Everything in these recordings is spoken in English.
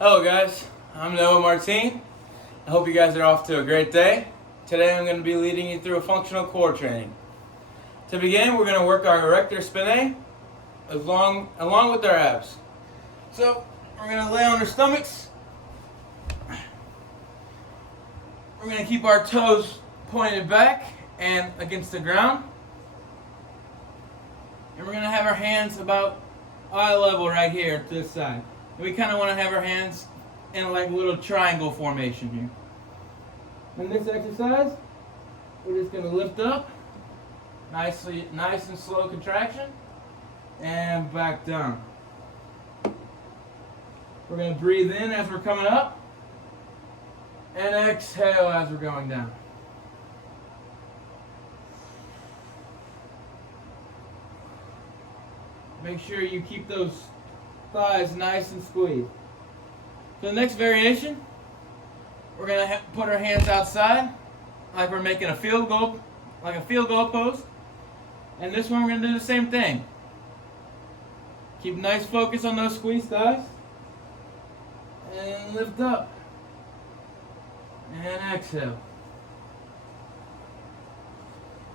Hello guys, I'm Noah Martin. I hope you guys are off to a great day. Today I'm going to be leading you through a functional core training. To begin, we're going to work our erector spinae along with our abs. So we're going to lay on our stomachs. We're going to keep our toes pointed back and against the ground. And we're going to have our hands about eye level right here to this side. We kind of want to have our hands in like a little triangle formation here. In this exercise, we're just going to lift up, nice and slow contraction, and back down. We're going to breathe in as we're coming up, and exhale as we're going down. Make sure you keep those thighs nice and squeezed. For the next variation, we're going to put our hands outside like we're making a field goal post. And this one we're going to do the same thing. Keep nice focus on those squeezed thighs. And lift up. And exhale.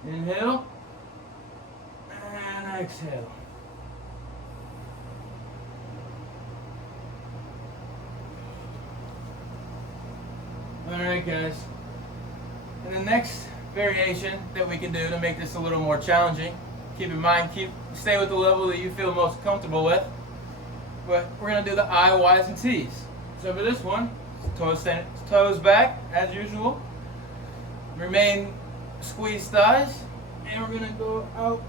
Inhale. And exhale. Alright guys, and the next variation that we can do to make this a little more challenging, keep in mind, stay with the level that you feel most comfortable with, but we're going to do the I, Y's, and T's. So for this one, toes back as usual, remain squeezed thighs, and we're going to go out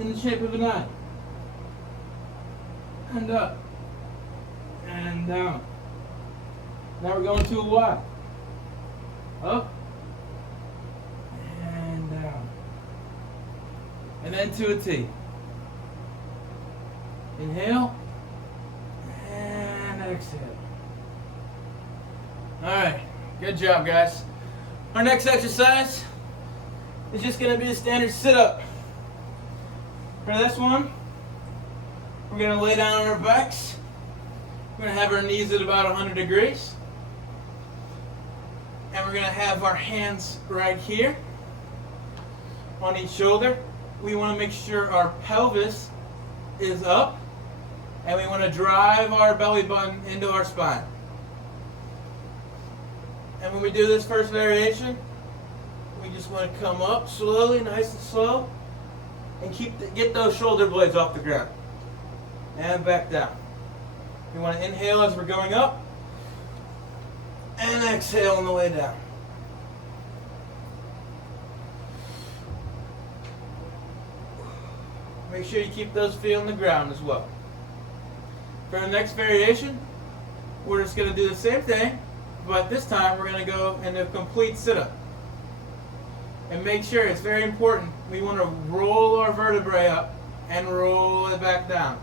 in the shape of an I, and up, and down. Now we're going to a Y. Up and down, and then to a T. Inhale and exhale. Alright, good job guys. Our next exercise is just going to be a standard sit-up. For this one, we're going to lay down on our backs. We're going to have our knees at about 100 degrees. And we're going to have our hands right here on each shoulder. We want to make sure our pelvis is up, and we want to drive our belly button into our spine. And when we do this first variation, we just want to come up slowly, nice and slow, and get those shoulder blades off the ground. And back down. We want to inhale as we're going up, and exhale on the way down. Make sure you keep those feet on the ground as well. For the next variation, we're just going to do the same thing, but this time we're going to go into a complete sit-up. And make sure, it's very important, we want to roll our vertebrae up and roll it back down.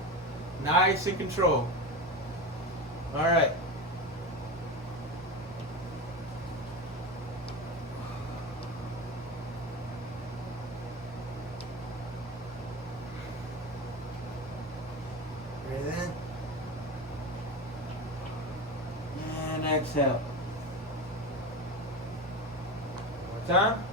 Nice and controlled. Alright. Breathe in. And exhale. One more time.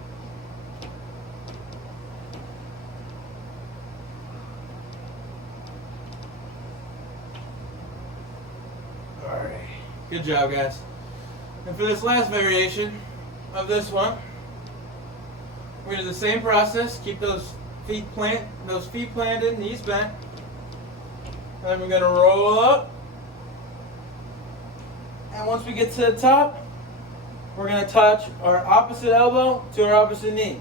Alright. Good job, guys. And for this last variation of this one, we're going to do the same process. Keep those feet planted, knees bent. And then we're going to roll up. And once we get to the top, we're going to touch our opposite elbow to our opposite knee.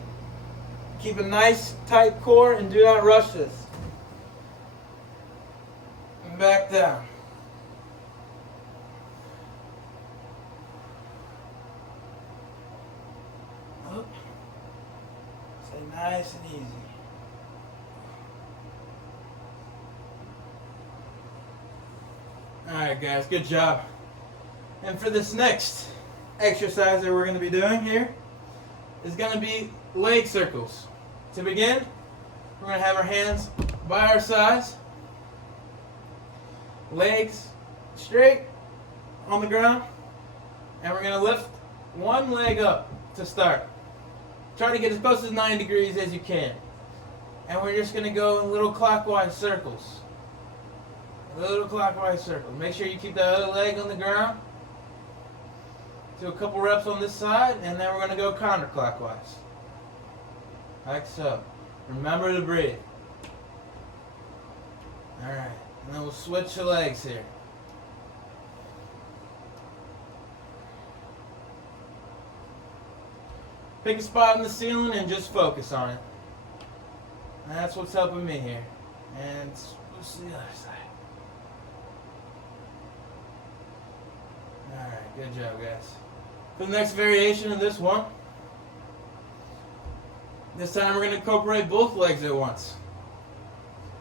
Keep a nice tight core and do not rush this. And back down. Up. Stay nice and easy. Alright guys, good job. And for this next exercise that we're going to be doing here is going to be leg circles. To begin, we're going to have our hands by our sides, legs straight, on the ground, and we're going to lift one leg up to start. Try to get as close to 90 degrees as you can. And we're just going to go in little clockwise circles. Little clockwise circles. Make sure you keep that other leg on the ground. Do a couple reps on this side, and then we're going to go counterclockwise. Like so. Remember to breathe. Alright, and then we'll switch the legs here. Pick a spot in the ceiling and just focus on it. And that's what's helping me here. And we'll see the other side. Alright, good job, guys. For the next variation of this one, this time we're going to incorporate both legs at once.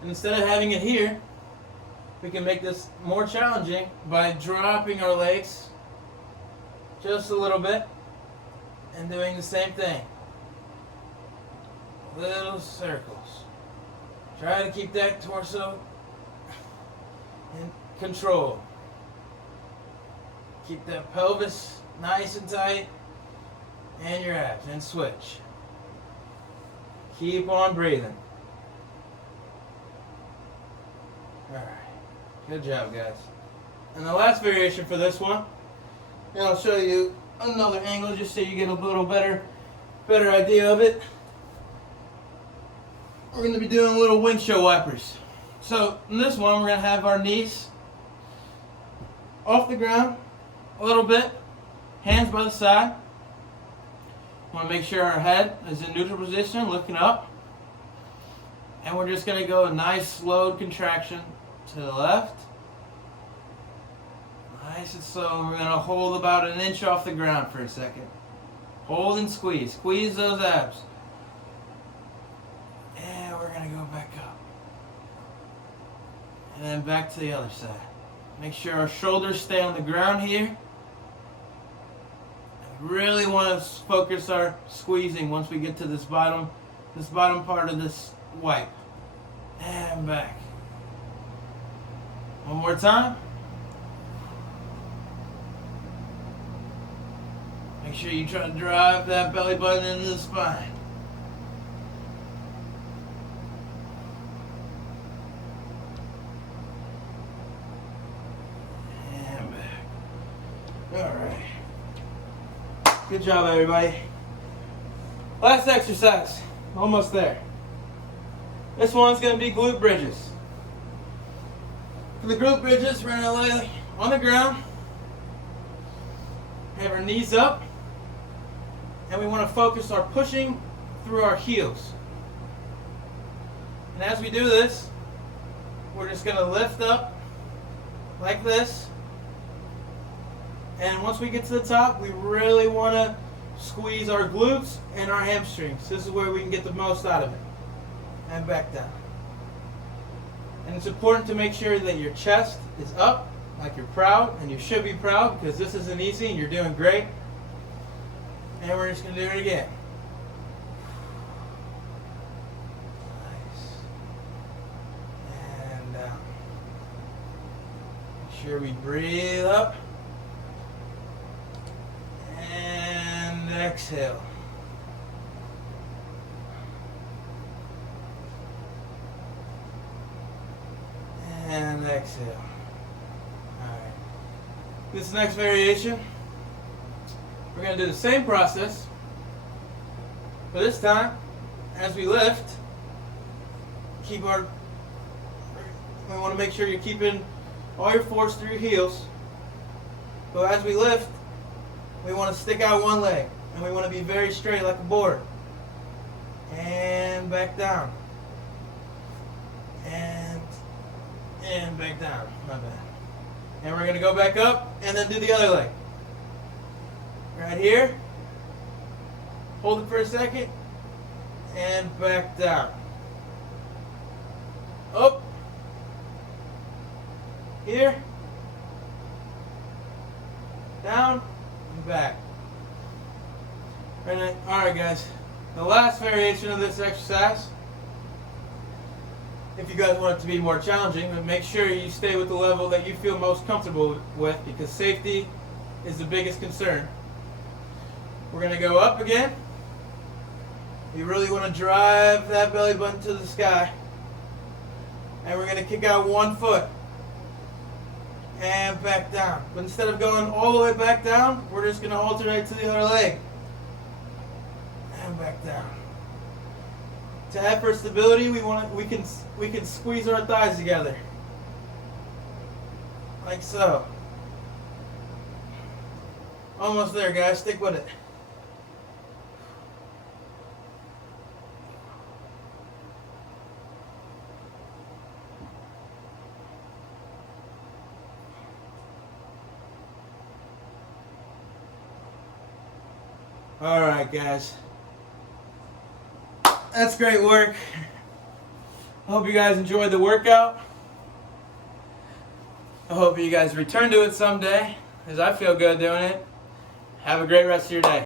And instead of having it here, we can make this more challenging by dropping our legs just a little bit and doing the same thing. Little circles. Try to keep that torso in control. Keep that pelvis nice and tight and your abs, and switch. Keep on breathing. Alright, good job, guys. And the last variation for this one, and I'll show you another angle just so you get a little better idea of it. We're going to be doing little windshield wipers. So in this one, we're going to have our knees off the ground a little bit, hands by the side. We want to make sure our head is in neutral position, looking up. And we're just going to go a nice slowed contraction to the left. Nice and slow. We're going to hold about an inch off the ground for a second. Hold and squeeze. Squeeze those abs. And we're going to go back up. And then back to the other side. Make sure our shoulders stay on the ground here. Really want to focus our squeezing once we get to this bottom part of this wipe. And back. One more time. Make sure you try to drive that belly button into the spine. And back. Alright. Good job, everybody. Last exercise. Almost there. This one's going to be glute bridges. For the glute bridges, we're going to lay on the ground. Have our knees up. And we want to focus our pushing through our heels. And as we do this, we're just going to lift up like this. And once we get to the top, we really want to squeeze our glutes and our hamstrings. This is where we can get the most out of it. And back down. And it's important to make sure that your chest is up, like you're proud, and you should be proud because this isn't easy and you're doing great. And we're just going to do it again. Nice. And down. Make sure we breathe up. And exhale. And exhale. Alright. This next variation, we're going to do the same process, but this time, as we lift, we want to make sure you're keeping all your force through your heels. But as we lift, we want to stick out one leg, and we want to be very straight like a board. And back down. And back down. My bad. And we're going to go back up and then do the other leg. Right here. Hold it for a second. And back down. Up. Here. Down. And back. Alright guys. The last variation of this exercise if you guys want it to be more challenging, but make sure you stay with the level that you feel most comfortable with, because safety is the biggest concern. We're going to go up again. You really want to drive that belly button to the sky. And we're going to kick out one foot. And back down. But instead of going all the way back down, we're just going to alternate to the other leg. And back down. To have for stability, we can squeeze our thighs together. Like so. Almost there, guys. Stick with it. Alright, guys. That's great work. I hope you guys enjoyed the workout. I hope you guys return to it someday, because I feel good doing it. Have a great rest of your day.